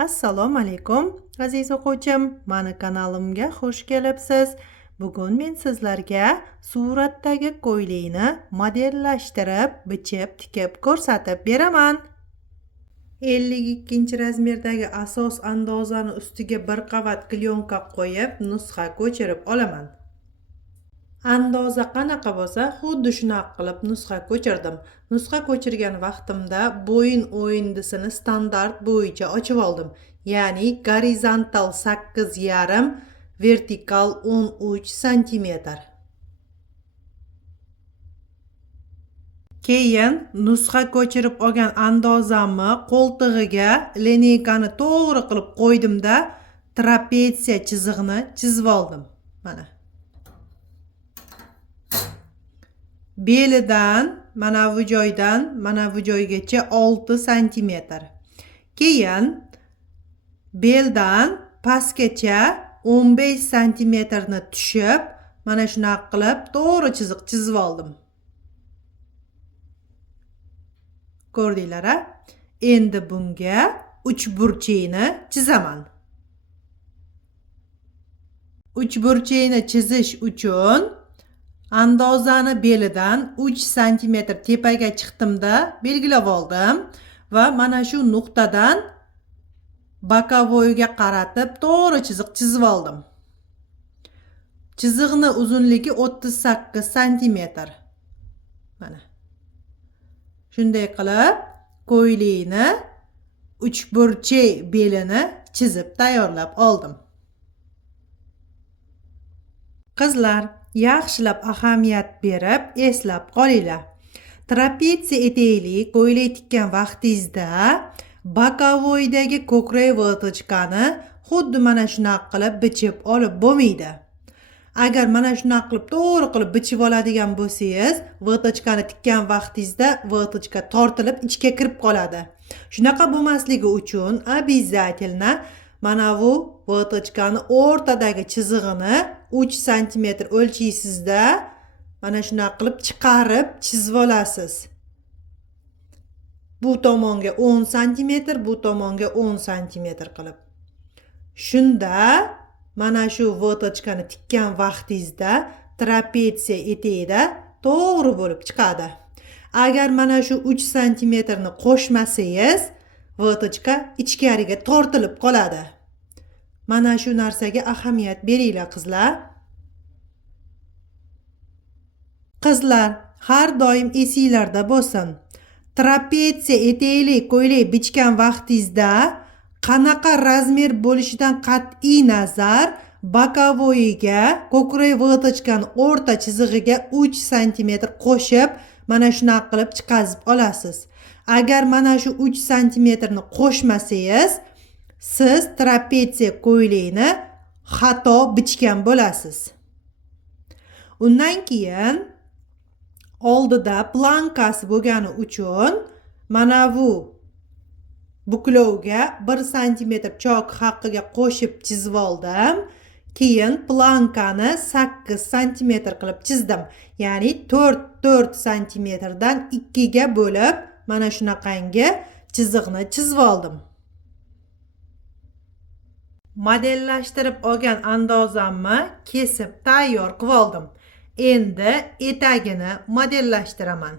Assalomu alaykum, aziz o'quvchim. Mani kanalimga xush kelibsiz. Bugun men sizlarga suratdagi ko'ylakni modellashtirib, bichib, tikib ko'rsatib beraman. 52 razmerdagi asos andozani ustiga bir qavat klyonka qo'yib, nusxa ko'chirib olaman. Andoza qanaqa bo'lsa, xuddi shunaqa qilib nusxa ko'chirdim. Nusxa ko'chirgan vaqtimda bo'yin o'yindisini standart bo'yicha ochib oldim. Ya'ni gorizontal 8,5, vertikal 13 cm. Keyin nusxa ko'chirib olgan andozamni qo'ltig'iga lineykani to'g'ri qilib qo'ydimda, trapetsiya chizig'ini chizib oldim. Mana. Belidan mana bu joydan mana bu joygacha 6 cm. Keyin beldan pastgacha 15 cm ni tushib, mana shunaqa qilib to'g'ri chiziq chizib oldim. Ko'rdinglar-a? Endi bunga uchburchakni chizaman. Uchburchakni chizish uchun andozani belidan 3 cm tepaga chiqdimda belgilab oldim va mana shu nuqtadan bokovoyga qaratib to'g'ri chiziq chizib oldim. Chiziqni uzunligi 38 cm. Mana. Shunday qilib ko'ylakni uchburchak belini chizib tayyorlab oldim. Qizlar, yaxshilab ahamiyat berib eslab qolinglar. Trapetsiya etekli ko'ylak tikkan vaqtingizda bokovoydagi ko'krak vatochkani xuddi mana shunaqa qilib bichib olib bo'lmaydi. Agar mana shunaqa qilib to'g'ri qilib bichib oladigan bo'lsangiz, vatochkani tikkan vaqtingizda vatochka tortilib ichga kirib qoladi. Shunaqa bo'lmasligi uchun обязательно mana bu vatochkani o'rtadagi chizig'ini 3 cm o'lchaysizda mana shunaqa qilib chiqarib chizib olasiz. Bu tomonga 10 cm, bu tomonga 10 cm qilib. Shunda mana shu vatochkani tikkan vaqtingizda trapetsiya etegida to'g'ri bo'lib chiqadi. Agar mana shu 3 cm ni qo'shmasangiz, vatochka ichkariga tortilib qoladi. Mana shu narsaga ahamiyat beringlar qizlar. Qizlar, har doim esinglarda bo'lsin. Trapetsiya etekli ko'ylak bichgan vaqtingizda qanaqa razmer bo'lishidan qat'iy nazar bokovoyiga ko'krak vatochkani o'rta chizig'iga 3 cm qo'shib mana shunaqa qilib chiqazib olasiz. Agar mana shu 3 cm ni qo'shmasangiz, siz trapetsiya ko'ylakni xato bichgan bo'lasiz. Undan keyin oldida plankasi bo'lgani uchun mana bu buklovga 1 cm chok haqqiga qo'shib chizib oldim. Keyin plankani 8 cm qilib chizdim. Ya'ni 4 cm dan 2 ga bo'lib mana shunaqangi chiziqni chizib oldim. Modellashtirib olgan andozamni kesib tayyor qilib oldim. Endi etagini modellashtiraman.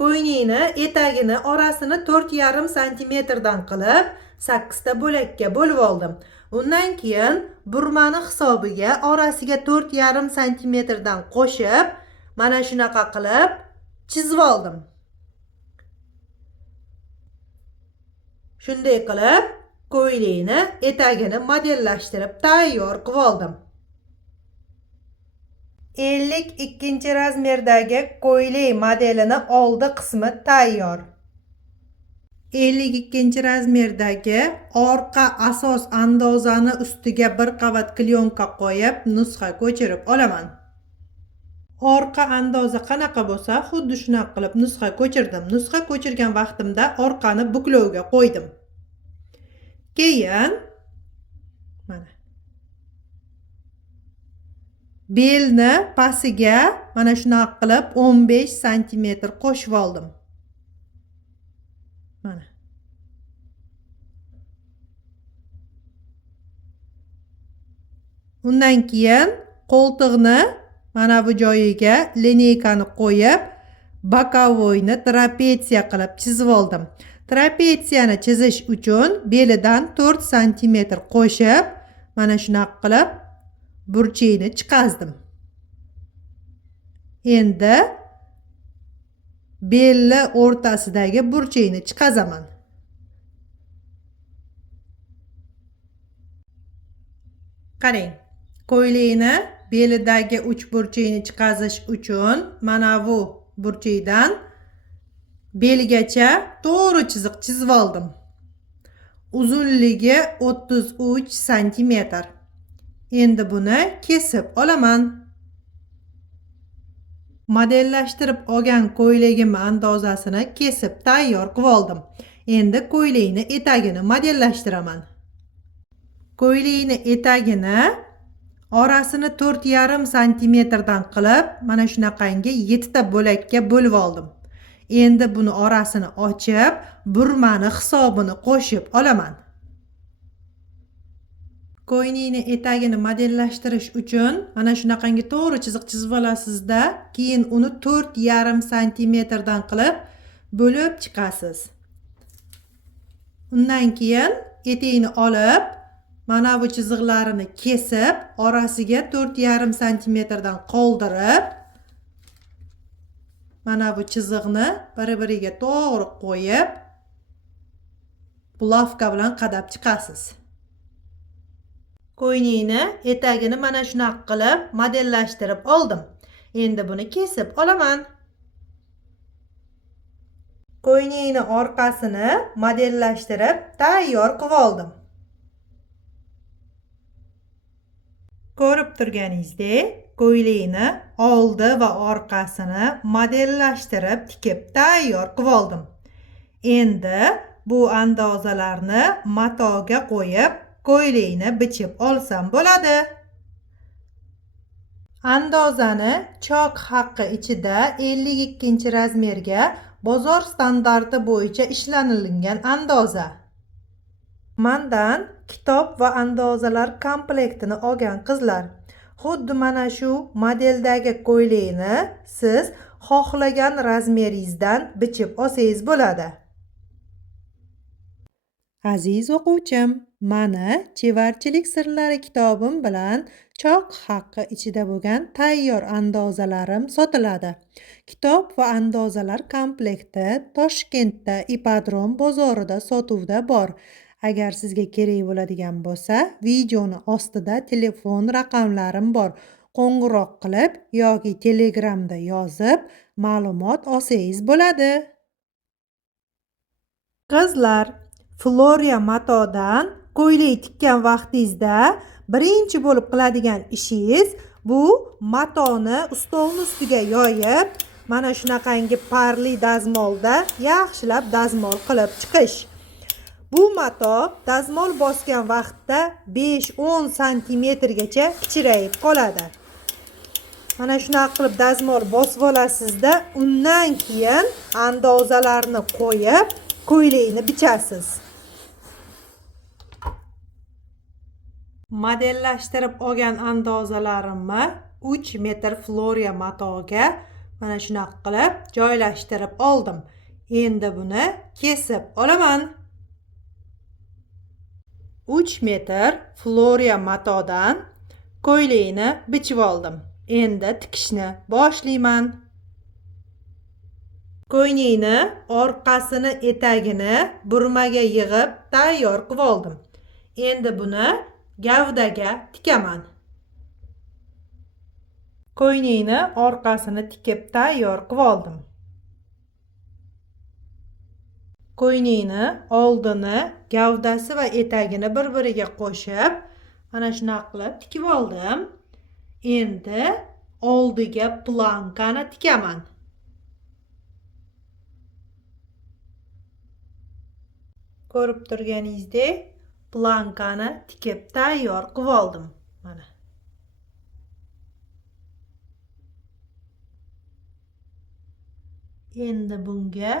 Ko'ylakni etagini orasini 4,5 cm dan qilib 8 ta bo'lakka bo'lib oldim. Undan keyin burmani hisobiga orasiga 4,5 cm dan qo'shib mana shunaqa qilib chizib oldim. Shunday qilib ko'ylakni etagini modellashtirib tayyor qilib oldim. 52 razmerdagi ko'ylak modelini oldi qismi tayyor. 52 razmerdagi orqa asos andozani ustiga bir qavat klyonka qo'yib nusxa ko'chirib olaman. Orqa andoza qanaqa bo'lsa, xuddi shunaqa qilib nusxa ko'chirdim. Nusxa ko'chirgan vaqtimda orqani buklovga qo'ydim. Keyin mana belni pastiga mana shunaqa qilib 15 cm qo'shib oldim. Mana. Undan keyin qo'ltiqni mana bu joyiga lineykani qo'yib, bokovoyni trapetsiya qilib chizib oldim. Trapetsiyani chizish uchun belidan 4 sm qo'shib, mana shunaqa qilib burchakni chiqazdim. Endi belni o'rtasidagi burchakni chiqazaman. Qarang, ko'ylakni belidagi uchburchakni chiqazish uchun mana bu burchakdan belgacha to'g'ri chiziq chizib oldim. Uzunligi 33 sm. Endi buni kesib olaman. Modellashtirib olgan ko'ylagim andozasini kesib tayyor qilib oldim. Endi ko'ylakni etagini modellashtiraman. Ko'ylakni etagini orasini 4,5 sm dan qilib, mana shunaqangi 7 ta bo'lakka bo'lib oldim. Endi buni orasini ochib, burmani hisobini qo'shib olaman. Ko'ylakni etagini modellashtirish uchun mana shunaqangi to'g'ri chiziq chizib olasizda, keyin uni 4,5 sm dan qilib bo'lib chiqasiz. Undan keyin etekni olib, mana bu chiziqlarini kesib, orasiga 4,5 sm dan qoldirib, mana bu chiziqni bir-biriga to'g'ri qo'yib, bulavka bilan qadab chiqasiz. Ko'ylakni etagini mana shunaqa qilib modellashtirib oldim. Endi buni kesib olaman. Ko'ylakni orqasini modellashtirib tayyor qilib oldim. Ko'rib turganingizdek, ko'ylakni oldi va orqasini modellashtirib tikib tayyor qilib oldim. Endi bu andozalarni matoga qo'yib, ko'ylakni bichib olsam bo'ladi. Andozani chok haqqi ichida 52 razmerga bozor standarti bo'yicha ishlanilgan andoza. Mandan kitob va andozalar komplektini olgan qizlar, xuddi mana shu modeldagi ko'ylakni siz xohlagan razmeringizdan bichib olsangiz bo'ladi. Aziz o'quvchim, mana chevarchilik sirlari kitobim bilan chok haqqi ichida bo'lgan tayyor andozalarim sotiladi. Kitob va andozalar komplekti Toshkentda Ipodrom bozorida sotuvda bor. Agar sizga kerak bo'ladigan bo'lsa, videoni ostida telefon raqamlarim bor. Qo'ng'iroq qilib yoki Telegramda yozib ma'lumot olsangiz bo'ladi. Qizlar, Floria matodan ko'ylak tikkan vaqtingizda birinchi bo'lib qiladigan ishingiz bu matoni stolning ustiga yoyib, mana shunaqangi parli dazmolda yaxshilab dazmol qilib chiqish. Bu mato dazmol bosgan vaqtda 5-10 sm gacha kichrayib qoladi. Mana shunaqa qilib dazmol bosib olasizda, undan keyin andozalarni qo'yib, ko'ylakni bichasiz. Modellashtirib olgan andozalarimni 3 metr Floria matoga mana shunaqa qilib joylashtirib oldim. Endi buni kesib olaman. 3 metr Floria matodan ko'ylakni bichib oldim. Endi tikishni boshlayman. Ko'ylakni orqasini etagini burmaga yig'ib tayyor qilib oldim. Endi buni gavdaga tikaman. Ko'ylakni orqasini tikib tayyor qilib oldim. Ko'ylakni oldini, gavdasi va etagini bir-biriga qo'shib, mana shunaqa qilib tikib oldim. Endi oldiga plankani tikaman. Ko'rib turganingizdek, plankani tikib tayyor qilib oldim. Mana. Endi bunga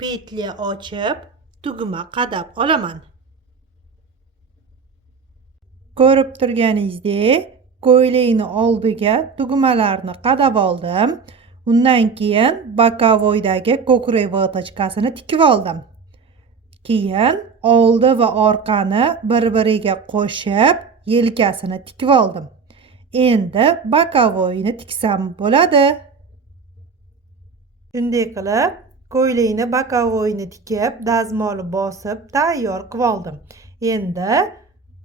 petля ochib, tugma qadab olaman. Ko'rib turganingizdek, ko'ylakni oldiga tugmalarni qadab oldim. Undan keyin bokovoydagi ko'krak vatochkasini tikib oldim. Keyin oldi va orqani bir-biriga qo'shib, yelkasini tikib oldim. Endi bokovoyni tiksam bo'ladi. Shunday qilib, ko'ylakni bokovoyni tikib, dazmol bosib tayyor qilib oldim. Endi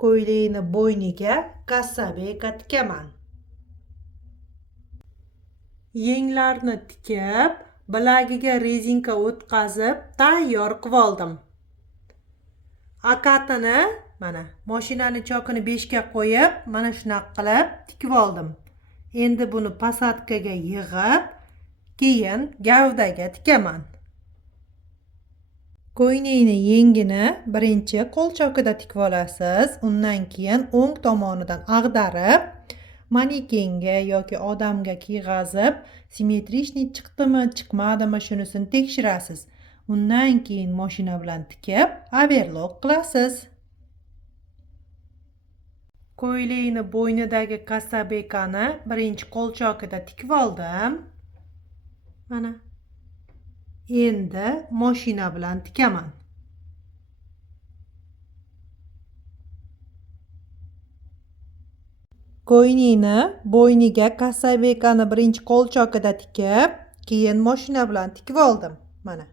ko'ylakni bo'yniga kassabeka tikaman. Yenglarni tikib, bilagiga rezinka o'tkazib tayyor qilib oldim. Akatini mana mashinani chokini 5 ga qo'yib, mana shunaqa qilib tikib oldim. Endi buni posatkaga yig'ib, keyin gavdaga tikaman. Ko'ylakni yengini birinchi qo'lchokida tikib olasiz. Undan keyin o'ng tomonidan ag'darib, manekenga yoki odamga kiyg'azib, simmetrичный chiqdimi, chiqmadimi shunisini tekshirasiz. Undan keyin mashina bilan tikib, overlock qilasiz. Ko'ylakni bo'ynidagi kassabekani birinchi qo'lchokida tikib oldim. Mana. Endi mashina bilan tikaman. Ko'ylakni bo'yniga kassabekani birinchi qo'lchokida tikib, keyin mashina bilan tikib oldim. Mana.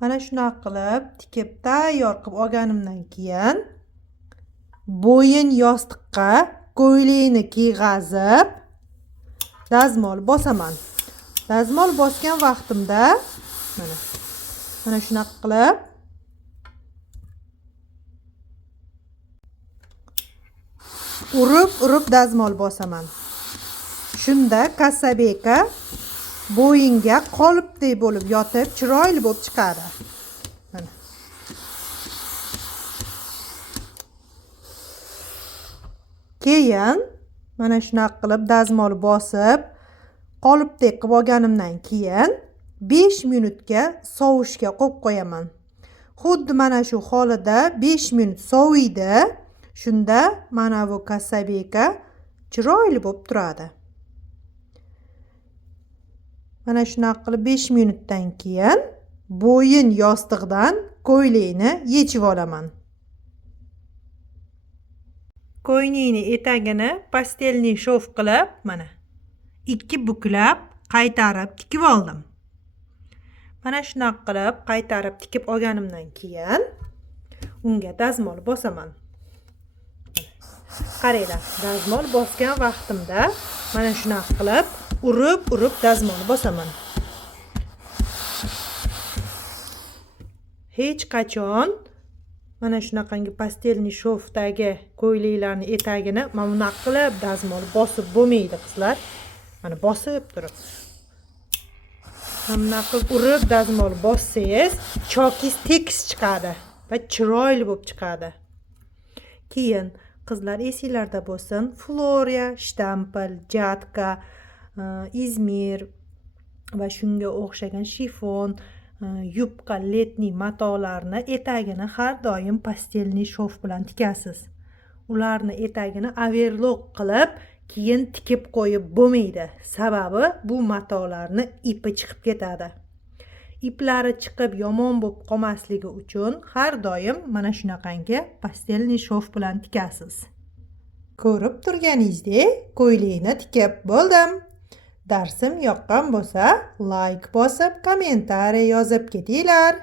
Mana shunaqa qilib tikib tayyor qilib olganimdan keyin bo'yin yostiqqa ko'ylakni kiyg'azib dazmol bosaman. Dazmol bosgan vaqtimda mana shunaqa qilib urib dazmol bosaman. Shunda kassabeka bo'yinga qolipdek bo'lib yotib, chiroyli bo'lib chiqadi. Mana. Keyin mana shunaqa qilib dazmol bosib, qolipdek qilib olganimdan keyin 5 minutga sovishga qo'yib qo'yaman. Xuddi mana shu holida 5 minut soviydi. Shunda mana bu kassabeka chiroyli bo'lib turadi. Mana shunaqa qilib 5 minutdan keyin bo'yin yostiqdan ko'ylakni yechib olaman. Ko'ylakni etagini pastelniy shof qilib, mana 2 buklab qaytarib tikib oldim. Mana shunaqa qilib qaytarib tikib olganimdan keyin unga dazmol bosaman. Qaranglar, dazmol bosgan vaqtimda mana shunaqa qilib urib dazmol bosaman. Hech qachon mana shunaqangi pastelniy shofdagi ko'ylaklarning etagini mana bunaqa qilib dazmol bosib bo'lmaydi, qizlar. Mana bosib turib. Mana bunaqa qilib urib dazmol bossangiz, chokingiz tekis chiqadi va chiroyli bo'lib chiqadi. Keyin qizlar esinglarda bo'lsin, Floriya, Shtampel, Jatka, Izmir va shunga o'xshagan shifon, yubqa, letniy matolarni etagini har doim pastelniy shof bilan tikasiz. Ularni etagini overlock qilib, keyin tikib qo'yib bo'lmaydi. Sababi bu matolarni ipi chiqib ketadi. Iplari chiqib yomon bo'lib qolmasligi uchun har doim mana shunaqangi pastelniy shof bilan tikasiz. Ko'rib turganingizdek, ko'ylakni tikib bo'ldim. Darsim yoqqan bo'lsa, like bosib, kommentariy yozib ketinglar.